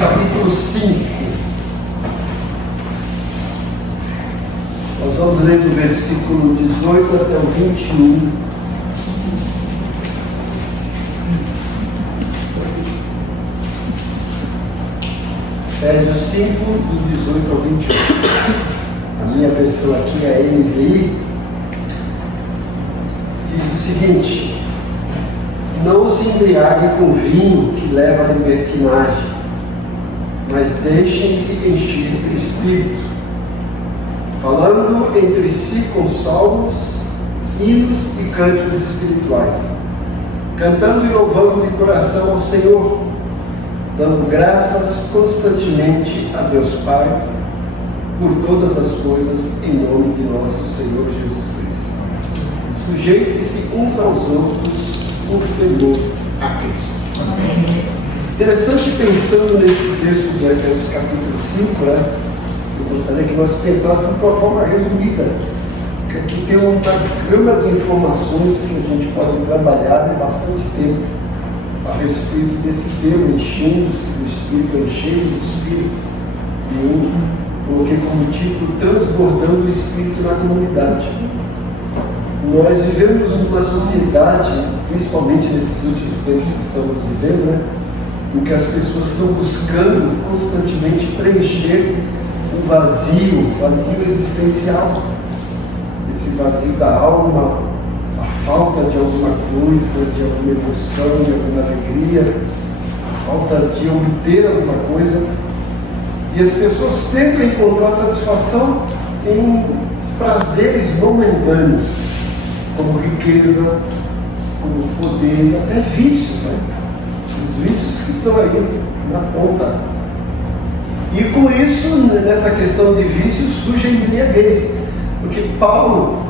capítulo 5. Nós vamos ler do versículo 18 até o 21. Efésios 5, do 18 ao 21. A minha versão aqui é a NVI. Diz o seguinte: não se embriaguem com vinho que leva à libertinagem, mas deixem-se encher do Espírito, falando entre si com salmos, hinos e cânticos espirituais, cantando e louvando de coração ao Senhor, dando graças constantemente a Deus Pai por todas as coisas, em nome de nosso Senhor Jesus Cristo. Sujeite-se uns aos outros por temor a Cristo. Amém. Interessante, pensando nesse texto de Efésios capítulo 5, né? Eu gostaria que nós pensássemos de uma forma resumida, porque aqui tem uma gama de informações que a gente pode trabalhar em bastante tempo a respeito desse termo, enchendo-se do Espírito, enchendo do Espírito. E eu coloquei como título transbordando o Espírito na comunidade. Nós vivemos numa sociedade, principalmente nesses últimos tempos que estamos vivendo, né, em que as pessoas estão buscando constantemente preencher um vazio existencial, esse vazio da alma, a falta de alguma coisa, de alguma emoção, de alguma alegria, a falta de obter alguma coisa, e as pessoas tentam encontrar satisfação em prazeres momentâneos, como riqueza, como poder, até vícios, né? Os vícios que estão aí na ponta. E com isso, nessa questão de vícios, surge a embriaguez, porque Paulo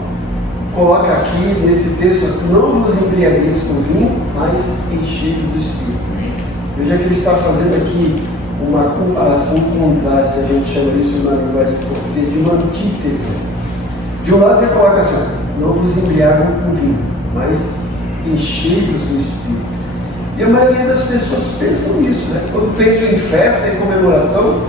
coloca aqui nesse texto: não vos embriagueis com vinho, mas enchei-vos do Espírito. Veja que ele está fazendo aqui uma comparação, um contraste, a gente chama isso na linguagem portuguesa de uma antítese. De um lado ele coloca assim: não vos embriagam com vinho, mas enchei-vos do Espírito. E a maioria das pessoas pensam nisso, né? Quando pensam em festa, em comemoração,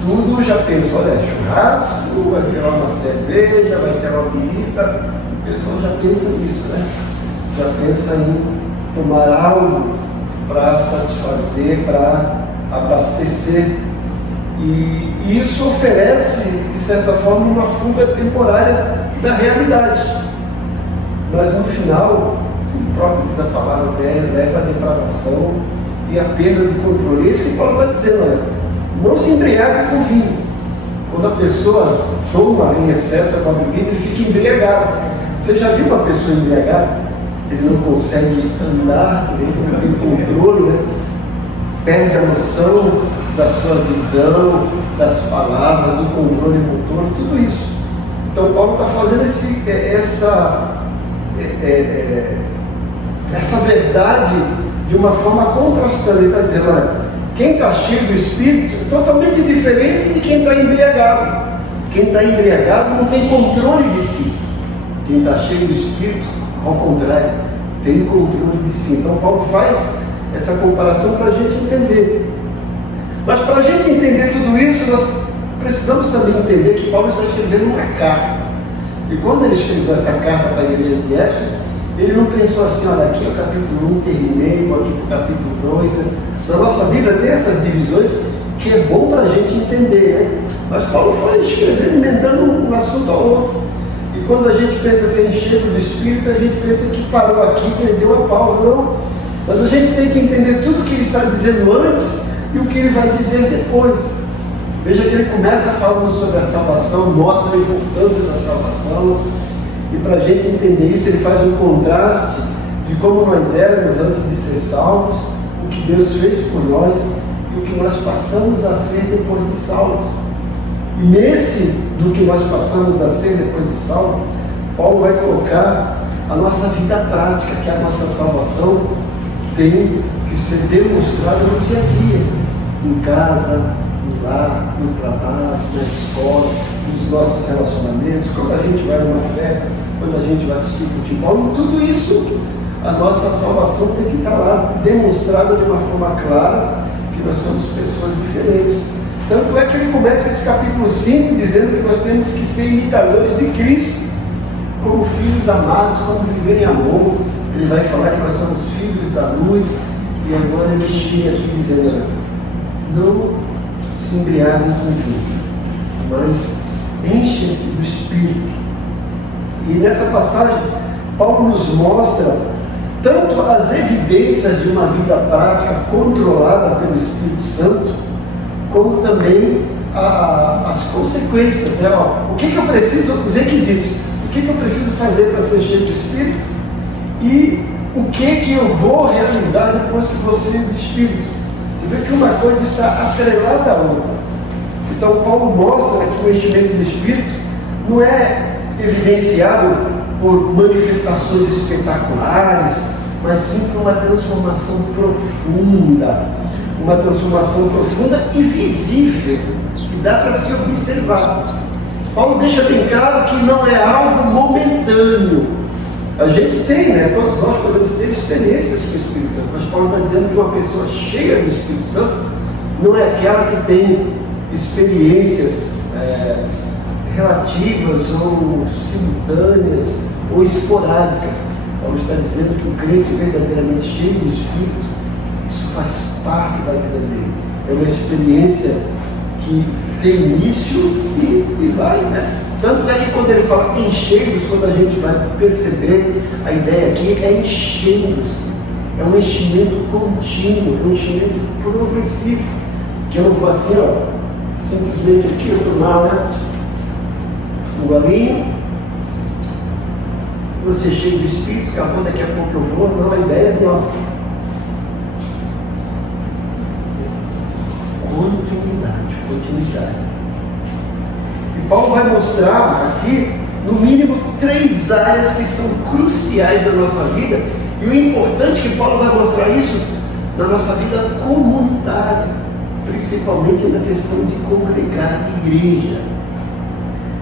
tudo já pensa: olha, churrasco, vai ter uma cerveja, vai ter uma birita. O pessoal já pensa nisso, né? Já pensa em tomar algo para satisfazer, para abastecer. E isso oferece, de certa forma, uma fuga temporária da realidade. Mas no final, o próprio diz a palavra, leva à depravação e à perda de controle. É isso que Paulo está dizendo, né? Não se embriague com vinho. Quando a pessoa toma em excesso com a bebida, ele fica embriagado. Você já viu uma pessoa embriagada? Ele não consegue andar, ele não tem controle, né? Perde a noção da sua visão, das palavras, do controle motor, tudo isso. Então Paulo está fazendo essa verdade de uma forma contrastante. Ele está dizendo: olha, quem está cheio do Espírito é totalmente diferente de quem está embriagado. Quem está embriagado não tem controle de si. Quem está cheio do Espírito, ao contrário, tem controle de si. Então Paulo faz essa comparação para a gente entender. Mas para a gente entender tudo isso, nós precisamos também entender que Paulo está escrevendo uma carta. E quando ele escreveu essa carta para a igreja de Éfeso, ele não pensou assim: olha, aqui é o capítulo 1, terminei, vou aqui para o capítulo 2. Na nossa Bíblia tem essas divisões que é bom para a gente entender, né? Mas Paulo foi escrevendo, emendando um assunto ao outro. E quando a gente pensa assim, encher do Espírito, a gente pensa que parou aqui, que ele deu uma pausa. Não. Mas a gente tem que entender tudo o que ele está dizendo antes e o que ele vai dizer depois. Veja que ele começa falando sobre a salvação, mostra a importância da salvação. E para a gente entender isso, ele faz um contraste de como nós éramos antes de ser salvos, o que Deus fez por nós e o que nós passamos a ser depois de salvos. E nesse do que nós passamos a ser depois de salvos, Paulo vai colocar a nossa vida prática, que a nossa salvação tem que ser demonstrada no dia a dia, em casa, no lar, no trabalho, na escola, nos nossos relacionamentos, quando a gente vai numa festa, quando a gente vai assistir futebol, tudo isso, a nossa salvação tem que estar lá, demonstrada de uma forma clara, que nós somos pessoas diferentes. Tanto é que ele começa esse capítulo 5 dizendo que nós temos que ser imitadores de Cristo, como filhos amados, como viver em amor. Ele vai falar que nós somos filhos da luz, e agora ele chega aqui dizendo: não se embriaguem com vinho, mas enchem-se do Espírito. E nessa passagem, Paulo nos mostra tanto as evidências de uma vida prática controlada pelo Espírito Santo, como também as consequências, né? O que eu preciso, os requisitos, o que eu preciso fazer para ser cheio do Espírito e o que eu vou realizar depois que vou ser do Espírito. Você vê que uma coisa está atrelada à outra. Então Paulo mostra que o enchimento do Espírito não é evidenciado por manifestações espetaculares, mas sim por uma transformação profunda e visível, que dá para se observar. Paulo deixa bem claro que não é algo momentâneo. A gente tem, né? Todos nós podemos ter experiências com o Espírito Santo, mas Paulo está dizendo que uma pessoa cheia do Espírito Santo não é aquela que tem experiências relativas ou simultâneas ou esporádicas. Paulo está dizendo que o crente verdadeiramente cheio do Espírito, isso faz parte da vida dele. É uma experiência que tem início e vai, né? Tanto é que quando ele fala enchendo-se, quando a gente vai perceber, a ideia aqui é enchendo-se. É um enchimento contínuo, é um enchimento progressivo. Que eu não vou assim, simplesmente aqui eu tomar, né? Um golinho, você cheio do Espírito, acabou, daqui a pouco eu vou. Não, a ideia é de continuidade. E Paulo vai mostrar aqui, no mínimo, 3 áreas que são cruciais na nossa vida. E o importante é que Paulo vai mostrar isso na nossa vida comunitária, principalmente na questão de congregar de igreja.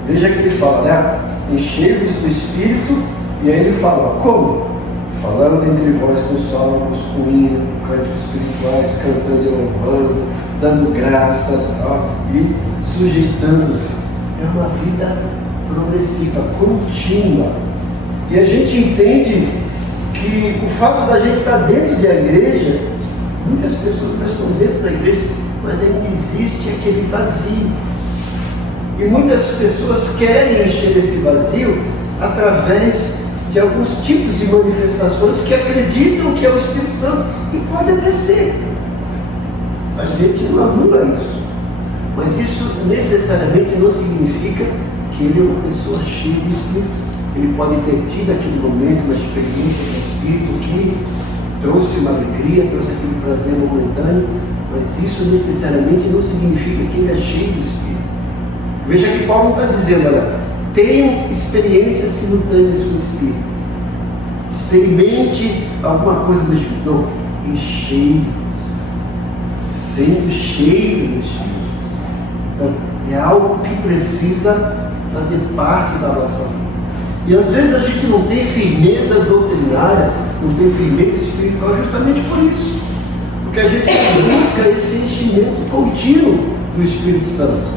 Veja que ele fala, né? Enchei-vos do Espírito, e aí ele fala, como? Falando entre vós com salmos, com hino, com cânticos espirituais, cantando e louvando, dando graças, e sujeitando-se. É uma vida progressiva, contínua. E a gente entende que o fato da gente estar dentro da igreja, muitas pessoas não estão dentro da igreja, mas ainda existe aquele vazio. E muitas pessoas querem encher esse vazio através de alguns tipos de manifestações que acreditam que é o Espírito Santo, e pode até ser. A gente não anula isso. Mas isso necessariamente não significa que ele é uma pessoa cheia de Espírito. Ele pode ter tido aquele momento, uma experiência com o Espírito que trouxe uma alegria, trouxe aquele prazer momentâneo, mas isso necessariamente não significa que ele é cheio de Espírito. Veja que Paulo está dizendo, olha, tenham experiências simultâneas com o Espírito. Experimente alguma coisa do Espírito. Não, enchei-vos, sendo cheio do Espírito. Então, é algo que precisa fazer parte da nossa vida. E às vezes a gente não tem firmeza doutrinária, não tem firmeza espiritual justamente por isso. Porque a gente busca esse enchimento contínuo do Espírito Santo.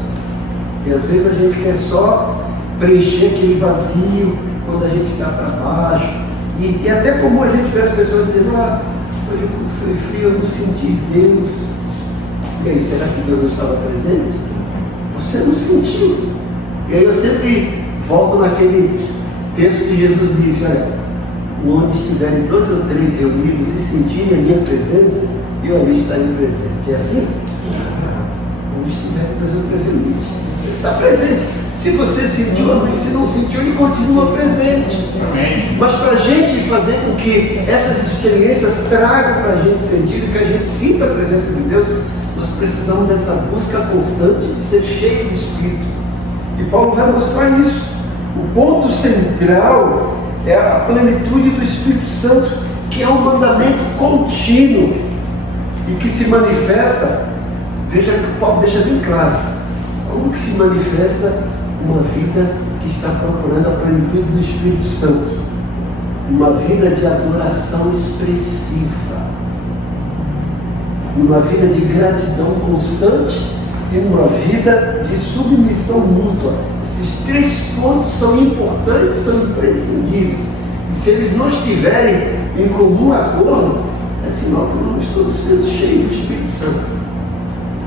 E às vezes a gente quer só preencher aquele vazio quando a gente está para baixo. E até como a gente vê as pessoas dizendo, hoje o culto foi frio, eu não senti Deus. E aí, será que Deus não estava presente? Você não sentiu. E aí eu sempre volto naquele texto que Jesus disse, olha, onde estiverem 2 ou 3 reunidos e sentirem a minha presença, eu ali estarei presente. É assim? Onde estiverem 2 ou 3 reunidos, ele está presente. Se você sentiu, amém. Se não sentiu, ele continua presente. Mas para a gente fazer com que essas experiências tragam para a gente sentido, que a gente sinta a presença de Deus, nós precisamos dessa busca constante de ser cheio do Espírito. E Paulo vai mostrar isso. O ponto central é a plenitude do Espírito Santo, que é um mandamento contínuo e que se manifesta. Veja que Paulo deixa bem claro como que se manifesta uma vida que está procurando a plenitude do Espírito Santo, uma vida de adoração expressiva. numa vida de gratidão constante e numa vida de submissão mútua. Esses 3 pontos são importantes, são imprescindíveis. E se eles não estiverem em comum acordo, é sinal que não estamos sendo cheios do Espírito Santo.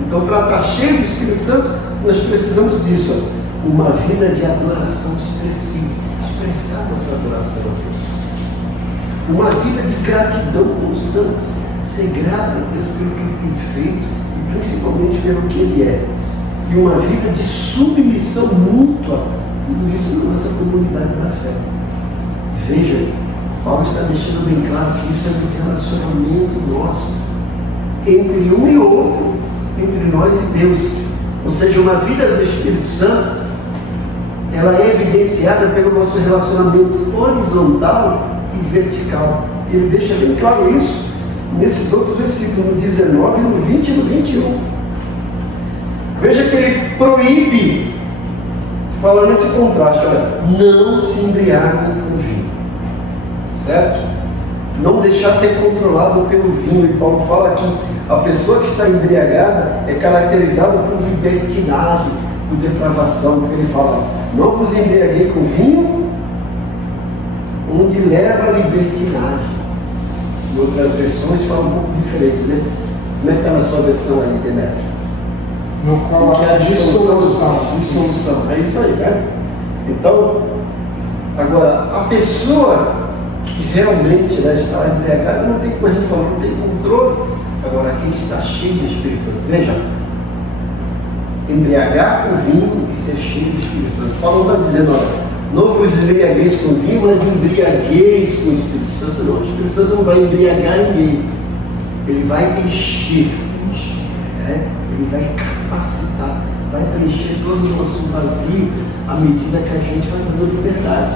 Então, para estar cheio do Espírito Santo, nós precisamos disso, uma vida de adoração expressiva, expressar nossa adoração a Deus. Uma vida de gratidão constante, ser grato a Deus pelo que Ele tem feito e principalmente pelo que Ele é. E uma vida de submissão mútua, tudo isso na nossa comunidade da fé. Veja, Paulo está deixando bem claro que isso é um relacionamento nosso entre um e outro, entre nós e Deus. Ou seja, uma vida do Espírito Santo, ela é evidenciada pelo nosso relacionamento horizontal e vertical. Ele deixa bem claro isso nesses outros versículos, no 19, no 20 e no 21. Veja que ele proíbe, falando esse contraste, olha, não se embriaguem com vinho, certo? Não deixar ser controlado pelo vinho. E Paulo fala que a pessoa que está embriagada é caracterizada por libertinagem, por depravação, porque ele fala, não vos embriaguei com vinho, onde leva a libertinagem. Em outras versões fala um pouco diferente, né? Como é que está na sua versão aí, Demetrio? No qual há dissolução. É isso aí, né? Então, agora, a pessoa que realmente está embriagada não tem, como a gente falou, não tem controle. Agora, quem está cheio do Espírito Santo, veja, embriagar com vinho e ser cheio do Espírito Santo. Paulo está dizendo, olha, não vos embriagueis com vinho, mas embriagueis com o Espírito Santo. Não, o Espírito Santo não vai embriagar ninguém, ele vai encher, né? Ele vai capacitar, vai preencher todo o nosso vazio à medida que a gente vai dando liberdade.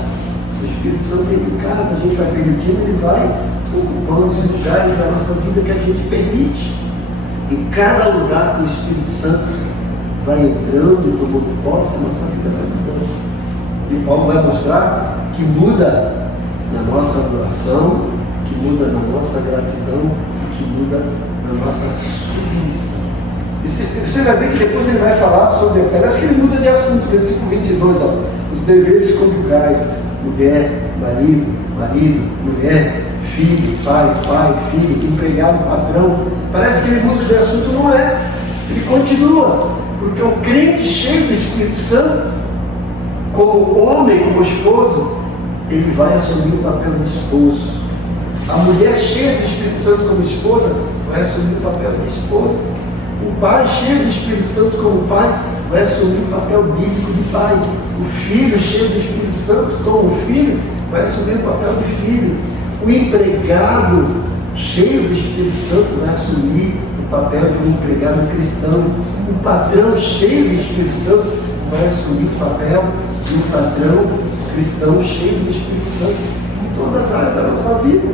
O Espírito Santo tem indicado, a gente vai permitindo, ele vai ocupando os lugares da nossa vida que a gente permite. Em cada lugar que o Espírito Santo vai entrando e tomando posse, a nossa vida vai mudando. E Paulo vai mostrar que muda na nossa adoração, que muda na nossa gratidão e que muda na nossa submissão. E você vai ver que depois ele vai falar sobre, parece que ele muda de assunto, versículo 22, ó, os deveres conjugais, mulher, marido, mulher, filho, pai, filho, empregado, patrão. Parece que ele muda de assunto, não é? Ele continua, porque o crente cheio do Espírito Santo, como homem, como esposo, ele vai assumir o papel de esposo. A mulher cheia do Espírito Santo como esposa vai assumir o papel de esposa. O pai cheio do Espírito Santo como pai vai assumir o papel bíblico de pai. O filho cheio do Espírito Santo como filho vai assumir o papel de filho. O empregado cheio do Espírito Santo vai assumir o papel de um empregado cristão. O patrão cheio do Espírito Santo vai assumir o papel de um patrão cristão cheio do Espírito Santo em todas as áreas da nossa vida.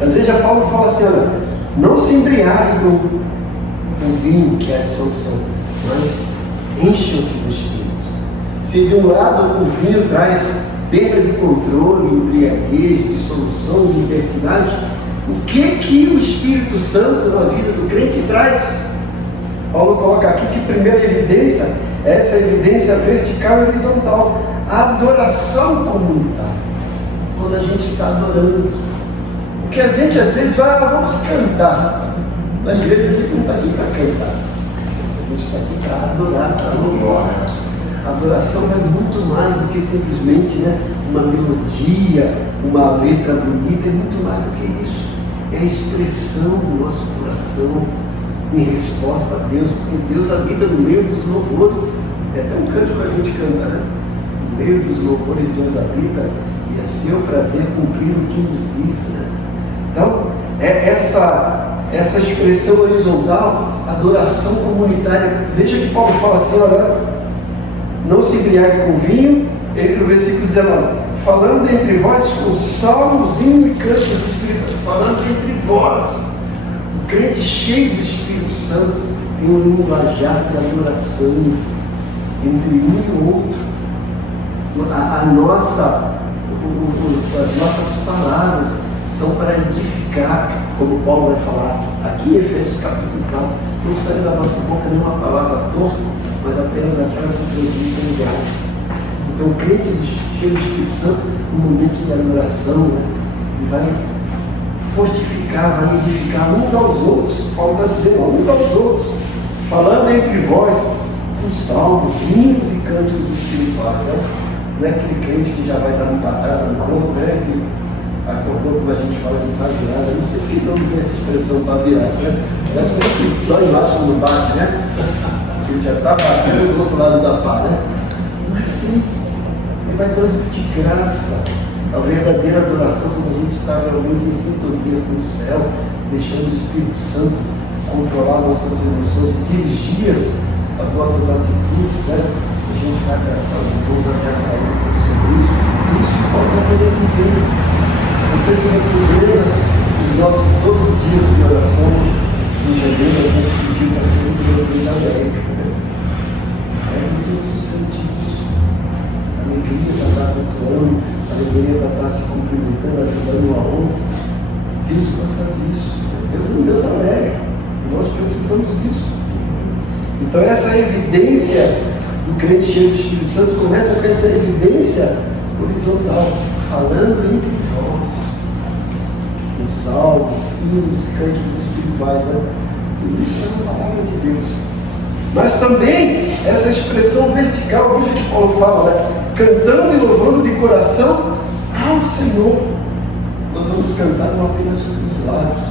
Às vezes a Paulo fala assim, olha, não se embriaguem com o vinho, que é a dissolução, mas encham-se do Espírito. Se de um lado o vinho traz perda de controle, embriaguez, dissolução, libertinagem, o que o Espírito Santo na vida do crente traz? Paulo coloca aqui que a primeira evidência é essa evidência vertical e horizontal, a adoração comunitária, quando a gente está adorando. Porque a gente às vezes vai, vamos cantar. Na igreja a gente não está aqui para cantar, a gente está aqui para adorar, para louvar. A adoração é muito mais do que simplesmente, né, uma melodia, uma letra bonita, é muito mais do que isso. É a expressão do nosso coração em resposta a Deus, porque Deus habita no meio dos louvores. É até um canto que a gente canta, né? No meio dos louvores Deus habita, e é seu prazer cumprir o que nos diz, né? Então, é essa expressão horizontal, adoração comunitária. Veja que Paulo fala assim, olha, não se embriague com vinho, ele no versículo 19, falando entre vós com salmos, hinos e cantos do Espírito, falando entre vós. O crente cheio do Espírito Santo tem um linguajar de adoração entre um e outro. As nossas palavras são para edificar, como Paulo vai falar aqui em Efésios capítulo 4, não sai da nossa boca nenhuma palavra torta, mas apenas aquela que transmite em graça. Então, o crente cheio do Espírito Santo, no momento de adoração, né, ele vai fortificar, vai edificar uns aos outros. Paulo está dizendo, uns aos outros, falando entre vós, com salmos, hinos e cânticos espirituais. Né? Não é aquele crente que já vai dar uma patada no ponto, né? Que acordou, como a gente fala, de estar virado. Eu não sei que não tem essa expressão para virar, né? Parece que dói embaixo quando bate, né? Ele já está batendo do outro lado da pá, né? Não é assim. Ele vai transmitir graça. A verdadeira adoração, quando a gente está realmente em sintonia com o céu, deixando o Espírito Santo controlar nossas emoções, dirigir as nossas atitudes, né? A gente vai abraçar o povo, vai atrair sobre isso. Isso que Paulo está querendo dizer. Não sei se vocês lembram os nossos 12 dias de orações em janeiro, a gente pediu para sermos europeus da América. Né? É muito sentido isso. A alegria já está cultuando, a alegria já está se cumprimentando, ajudando um ao outro. Deus gosta disso. Deus é um Deus alegre. Nós precisamos disso. Então essa evidência do crente cheio do Espírito Santo começa com essa evidência horizontal, falando entre vós, com salmos, hinos e cânticos espirituais, né? Tudo isso é uma palavra de Deus. Mas também essa expressão vertical, veja que Paulo fala, né? Cantando e louvando de coração ao Senhor. Nós vamos cantar não apenas com os lábios,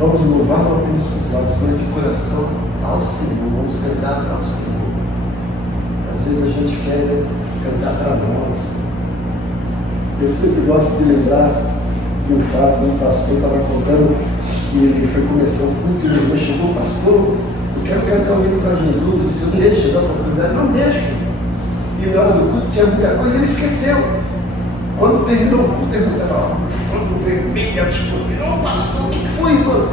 vamos louvar não apenas com os lábios, mas de coração ao Senhor. Vamos cantar ao Senhor. Às vezes a gente quer cantar para nós. Eu sempre gosto de lembrar de um fato, um pastor estava contando que ele foi começar um culto e ele irmã chegou, pastor, eu quero cantar o hino para Jesus, o senhor deixa da oportunidade? Não deixa. E na hora do culto tinha muita coisa, ele esqueceu. Quando terminou o culto, a irmã estava com fogo vermelho, respondeu, pastor, o que foi, irmão?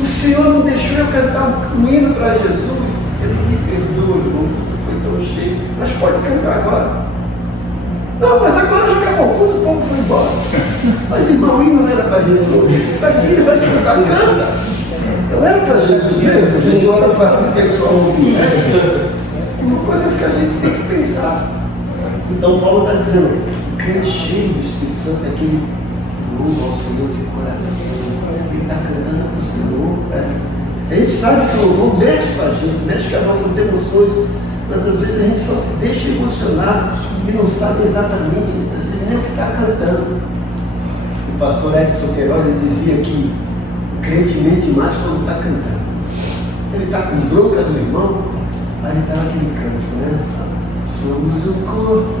O senhor não deixou eu cantar um hino para Jesus? Ele me perdoa, irmão, o culto foi tão cheio, mas pode cantar agora. Não, mas agora já acabou o culto, o povo foi embora. Mas irmão, o hino não era para Jesus, Jesus está aqui, ele vai cantar, canta. Não era para Jesus mesmo, a gente ora para o pessoal ouvir. São coisas que a gente tem que pensar. Então Paulo está dizendo, o crente cheio do Espírito Santo é aquele que louva ao Senhor de coração, ele está cantando com o Senhor. Né? A gente sabe que o louvor mexe com a gente, mexe com as nossas emoções, mas às vezes a gente só se deixa emocionar e não sabe exatamente, às vezes nem o que está cantando. O pastor Edson Queiroz dizia que o crente mente mais quando está cantando. Ele está com bronca do irmão, aí ele está naquele canto, né? Somos o corpo,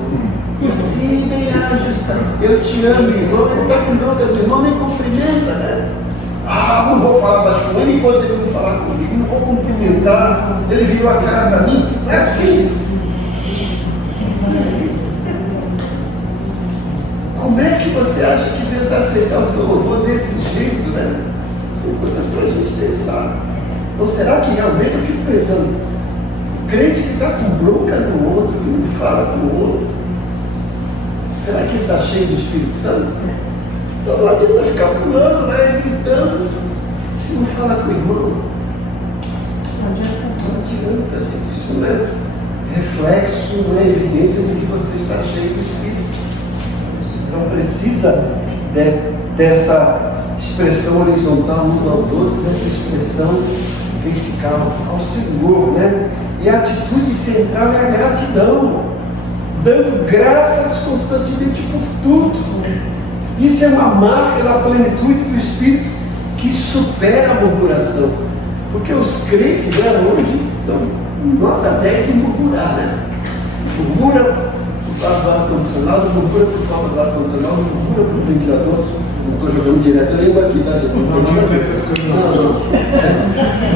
e assim bem ajustado. Eu te amo, irmão. Ele está com bronca do irmão, nem cumprimenta, né? Ah, não vou falar mais com ele enquanto ele não falar comigo, não vou cumprimentar. Ele virou a cara para mim. Não é assim. Como é que você acha que Deus vai aceitar o seu louvor desse jeito, né? São coisas para a gente pensar. Então, será que realmente eu fico pensando, o crente que está com bronca no outro, que não fala com o outro, será que ele está cheio do Espírito Santo? Então, lá ele vai ficar pulando, né? Gritando. Se não fala com o irmão, não adianta, gente. Isso não é reflexo, não é evidência de que você está cheio do Espírito. Então, precisa, né, dessa expressão horizontal uns aos outros, dessa expressão vertical ao Senhor, né? E a atitude central é a gratidão, dando graças constantemente por tudo. Isso é uma marca da plenitude do Espírito que supera a murmuração. Porque os crentes, né, hoje estão nota 10 em murmurar, né? Murmura por causa do ar-condicionado, murmura por causa do ar-condicionado, murmura por ventilador. Não estou jogando direto, eu lembro aqui, tá?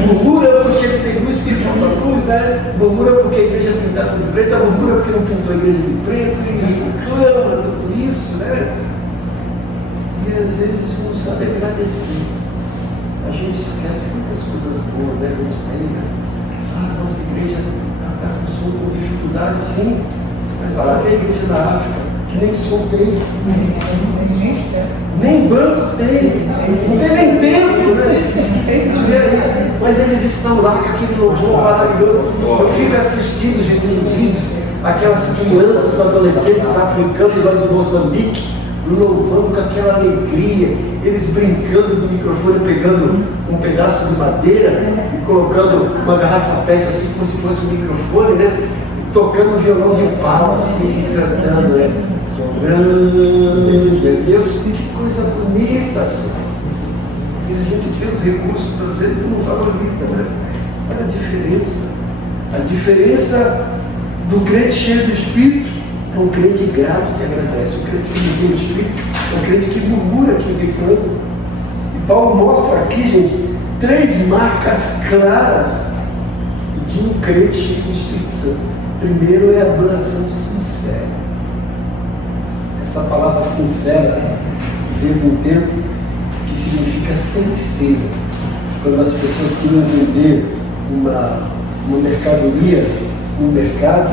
Murmura porque tem luz que falta luz, né? Murmura porque a igreja é pintada de preto, murmura porque não pintou a igreja de preto, reclama, tudo isso, né? E às vezes não sabe agradecer. A gente esquece muitas coisas boas, né? Que a gente tem, né? Ah, nossa igreja está com dificuldade, sim. Mas vai lá ver a igreja da África. que nem som tem. Nem banco tem. Não tem nem tempo, né? Mas eles estão lá com aquele louvor maravilhoso. Eu fico assistindo, gente, nos vídeos, aquelas crianças, adolescentes africanos lá de Moçambique, louvando com aquela alegria, eles brincando do microfone, pegando um pedaço de madeira e colocando uma garrafa PET assim como se fosse um microfone, né? E tocando violão de pau, assim, cantando, né? Grande, meu Deus, que coisa bonita! E a gente vê os recursos, às vezes não valoriza, né? Olha a diferença. A diferença do crente cheio do Espírito é um crente grato que agradece. O crente que não tem o Espírito é um crente que murmura, que reclama. E Paulo mostra aqui, gente, 3 marcas claras de um crente cheio do Espírito Santo. Primeiro é a adoração sincera. Essa palavra sincera veio de um tempo que significa sincero. Quando as pessoas queriam vender uma mercadoria no mercado,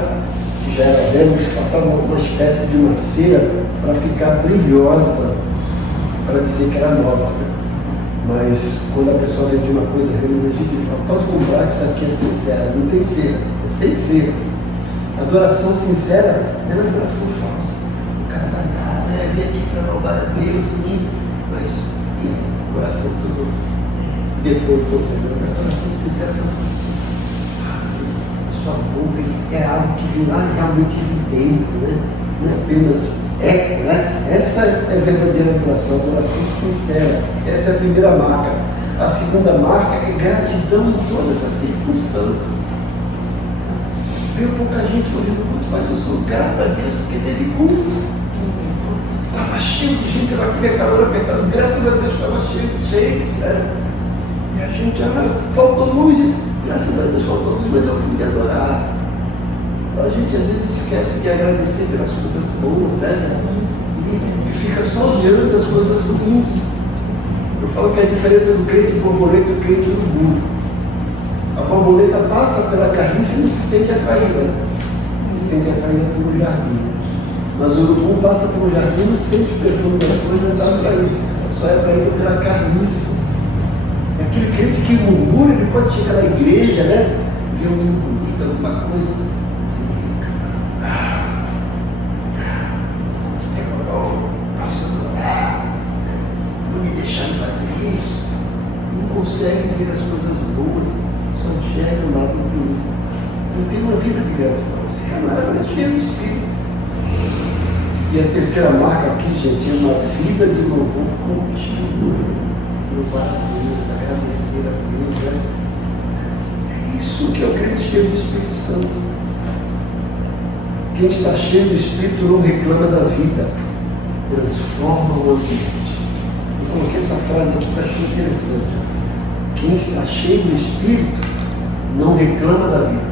que já era velho, eles passavam uma espécie de uma cera para ficar brilhosa, para dizer que era nova. Mas quando a pessoa vende uma coisa religiosa, ele fala, pode comprar que isso aqui é sincera, não tem cera, é sem cera. Adoração sincera é a adoração falsa. O cara vai dar, né? Vem aqui para louvar a Deus, mas o coração todo depois do problema. A adoração sincera não é assim. A sua boca é algo que vem lá realmente de dentro, né? Não é apenas eco, né? Essa é a verdadeira adoração sincera. Essa é a primeira marca. A segunda marca é gratidão em todas as circunstâncias. Veio pouca gente hoje no culto, mas eu sou grato a Deus porque teve culto. Estava cheio de gente, estava aquele calor apertado, graças a Deus estava cheio, né? E a gente, faltou luz, graças a Deus faltou luz, mas eu pude adorar. A gente às vezes esquece de agradecer pelas coisas boas, né? E fica só olhando as coisas ruins. Eu falo que a diferença do crente borboleta e do crente urubu. A borboleta passa pela carniça e não se sente atraída. Se sente atraída pelo jardim. Mas o urubu passa pelo jardim, não sente o perfume das coisas, não está atraído. Só é atraído pela carniça. Aquele crente que murmura, ele pode chegar na igreja, né? Ver um menino bonito, alguma coisa. Demorou, passou do horário. Não me deixaram fazer isso. Não consegue ver as coisas boas. Só enxerga o lado do não tem uma vida de gratidão. Esse camarada é cheio do Espírito. E a terceira marca aqui, gente, é uma vida de louvor contínuo. Louvar a Deus, agradecer a Deus. Né? É isso que é o crente cheio do Espírito Santo. Quem está cheio do Espírito não reclama da vida, transforma o ambiente. Eu coloquei essa frase aqui que eu achei interessante. Quem está cheio do Espírito não reclama da vida,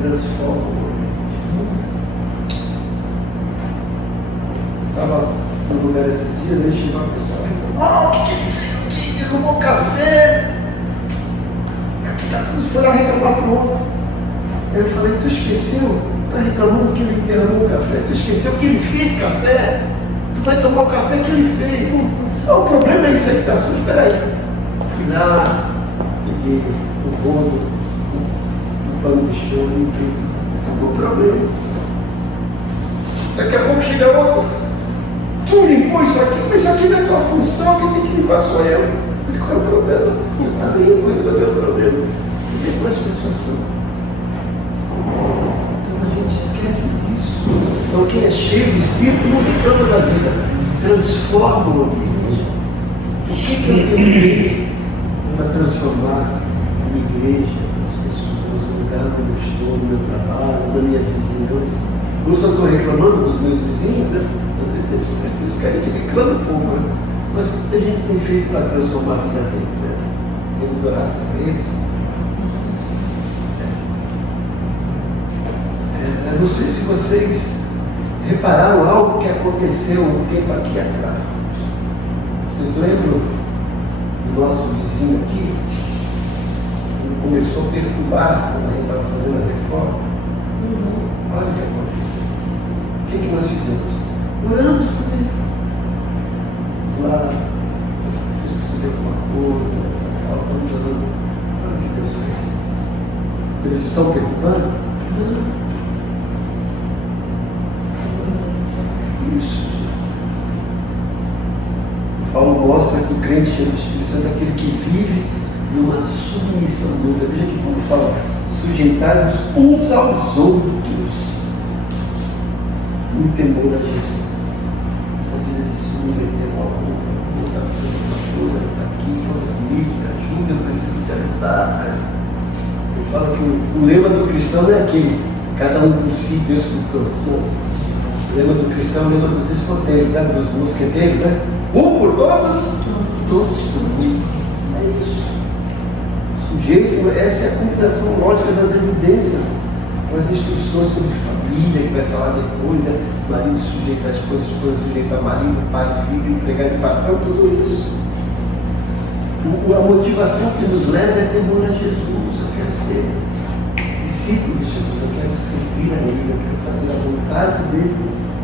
transforma o ambiente. Estava num lugar esses dias, aí chegou uma pessoa e falou, o que ele fez? Derrubou café. Aqui está tudo, foi lá reclamar para o outro. Aí eu falei, tu esqueceu? Está reclamando que ele derramou o café. Tu esqueceu que ele fez café? Tu vai tomar o café que ele fez. O problema é isso aí que está sujo. Espera aí. Fui lá, peguei o rodo, o pano de chão, limpei. Acabou o problema. Daqui a pouco chega outro. Tu limpou isso aqui, mas isso aqui não é tua função, quem tem que limpar sou eu. Qual é o problema? Está bem, eu vou resolver o problema. Você vê como as pessoas são. Então a gente esquece disso. Então quem é cheio do Espírito não reclama da vida, transforma o ambiente. O que eu tenho feito para transformar uma igreja, as pessoas, o lugar onde eu estou, no meu trabalho, na minha vizinhança? Eu só estou reclamando dos meus vizinhos, né? Às vezes eles precisam que a gente reclame um pouco, né? Mas o que a gente tem feito para transformar a vida deles? Né? Temos orado por eles. Não sei se vocês repararam algo que aconteceu um tempo aqui atrás. Vocês lembram do nosso vizinho aqui? Ele começou a perturbar quando a gente estava fazendo a reforma. Olha o que aconteceu. O que nós fizemos? Oramos por ele. Vamos lá, vocês precisam de alguma coisa, estamos orando. Olha o que Deus fez. Eles estão perturbando? Não. Isso. Paulo mostra que o crente cheio do Espírito Santo é aquele que vive numa submissão mútua. Veja que Paulo fala, sujeitai-vos uns aos outros no temor a Jesus. Essa vida de submeter ao outro, está precisando de ajuda, está aqui, conta comigo, me ajuda, eu preciso te ajudar. Né? Eu falo que o lema do cristão não é aquele, cada um por si, Deus por todos. Não. O lema do cristão é o lema dos escoteiros, né? Dos mosqueteiros, né? Um por todos, todos por um. É isso. Sujeito, essa é a combinação lógica das evidências, com as instruções sobre família, que vai falar depois, né? Marido sujeito à esposa sujeito ao marido, pai, filho, empregado e patrão, tudo isso. A motivação que nos leva é temor a Jesus. Eu quero ser discípulo de Jesus, eu quero servir a Ele, eu quero fazer a vontade dEle,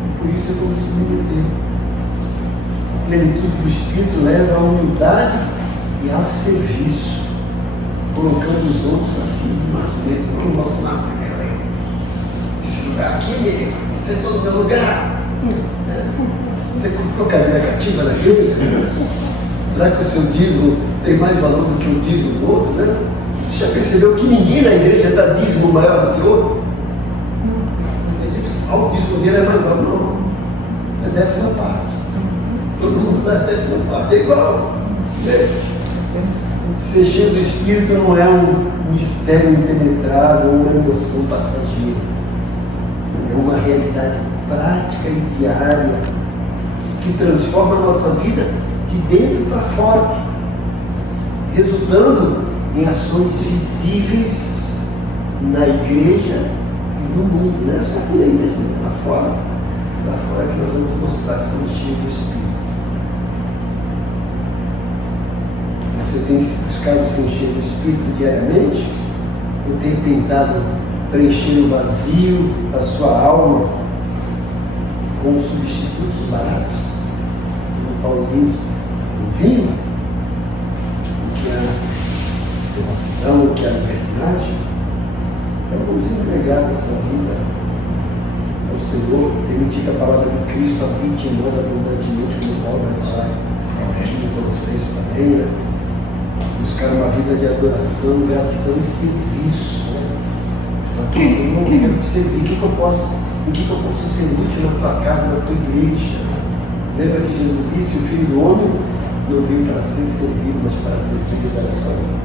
e por isso eu vou me submeter. A plenitude do Espírito leva à humildade e ao serviço, colocando os outros assim, mais medo. Vamos mostrar primeiro aí. Esse lugar aqui mesmo, você está no meu lugar. Você comprou cadeira cativa na igreja? Será que o seu dízimo tem mais valor do que o dízimo do outro, né? Já percebeu que ninguém na igreja dá dízimo maior do que o outro? O dízimo dele é mais alto, não. É 10ª parte. Todo mundo dá 10ª parte. É igual. Ser cheio do Espírito não é um mistério impenetrável, uma emoção passageira. É uma realidade prática e diária que transforma a nossa vida de dentro para fora, resultando em ações visíveis na igreja e no mundo, não é só aqui na igreja, lá fora que nós vamos mostrar que somos cheios do Espírito. Você tem buscado se encher do Espírito diariamente? Ou tem tentado preencher o vazio da sua alma com substitutos baratos? Como Paulo diz, o vinho, o que é a devassidão, o que é a libertinagem. Então vamos entregar nossa vida ao Senhor, permitir que a palavra de Cristo habite em nós abundantemente, como Paulo vai falar aqui para vocês também, né? Buscar uma vida de adoração, gratidão e serviço. Estou aqui, Senhor, eu quero te servir. Em que eu posso ser útil na tua casa, na tua igreja? Lembra que Jesus disse: o Filho do Homem não veio para ser servido, mas para ser servido da sua vida.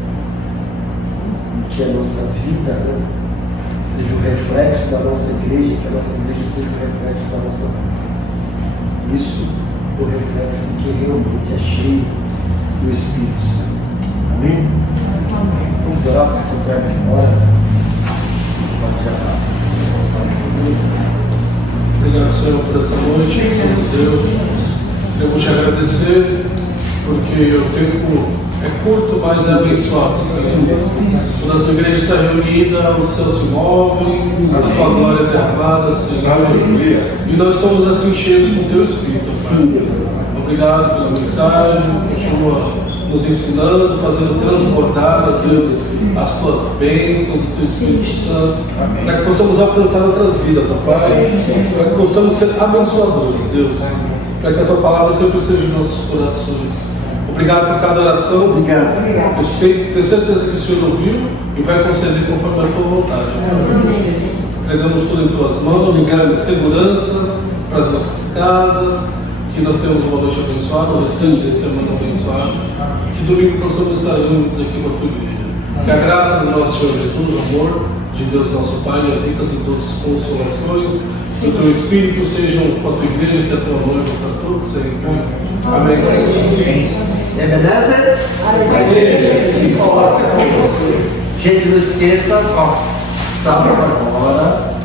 E que a nossa vida, né, seja o reflexo da nossa igreja, que a nossa igreja seja o reflexo da nossa vida. Isso é o reflexo de quem realmente é cheio do Espírito Santo. Amém? Vamos orar para que o Pai me embora. Obrigado, Senhor, por essa noite, Senhor Deus. Eu vou te agradecer porque o tempo é curto, mas é abençoado, Senhor. Quando a tua igreja está reunida, os céus se movem, a tua glória é derramada, Senhor. E nós somos assim cheios com o teu Espírito, Pai. Obrigado pela mensagem, continua nos ensinando, fazendo transbordar, Deus, as tuas bênçãos do teu Espírito Santo, para que possamos alcançar outras vidas, ó Pai, para que possamos ser abençoadores, Deus, para que a tua palavra sempre esteja em nossos corações. Obrigado por cada oração. Obrigado. Eu tenho certeza que o Senhor ouviu e vai conceder conforme a tua vontade. Entregamos tudo em tuas mãos, obrigado de seguranças para as nossas casas. Que nós temos uma noite abençoada, um restante de semana abençoado. Que domingo possamos estar juntos aqui com a tua igreja. Que a graça do nosso Senhor Jesus, o amor de Deus nosso Pai, as ricas e doces consolações, que o teu Espírito sejam com a tua igreja, que a tua noiva para todos sempre. Amém. Ebenezer? A igreja se coloca com você. Gente, não esqueça, ó, sábado agora.